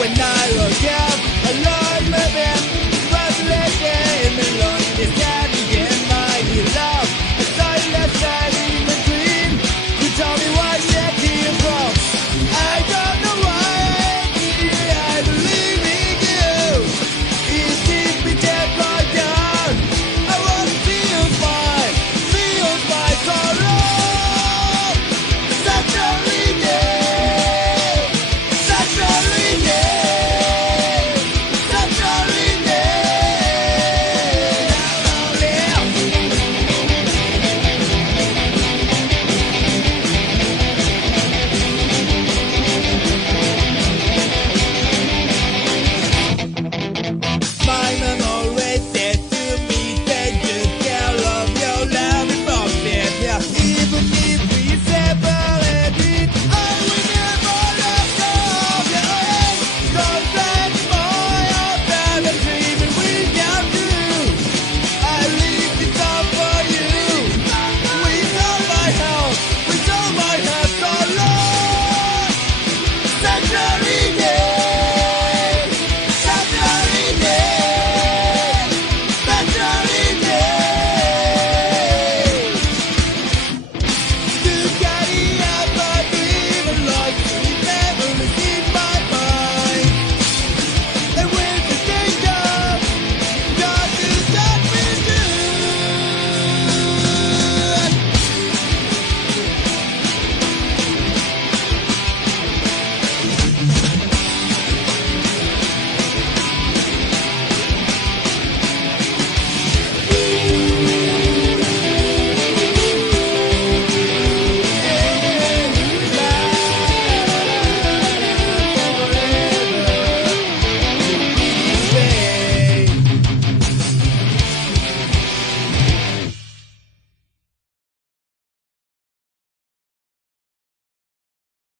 When I was young, alone living, revelation alone is standing in my love. A silent standing in my dream. You tell me where you came from. I don't know why I believe in you. It's deep me dead right down. I want to feel fine sorrow. Such a relief, such a relief, such a My man always said to me that you can't love your love from them. Yeah, even if we separated, I will never let go of your hand. Don't let boy out there and dreaming without you. I leave it all for you. With all my heart, so long. Such a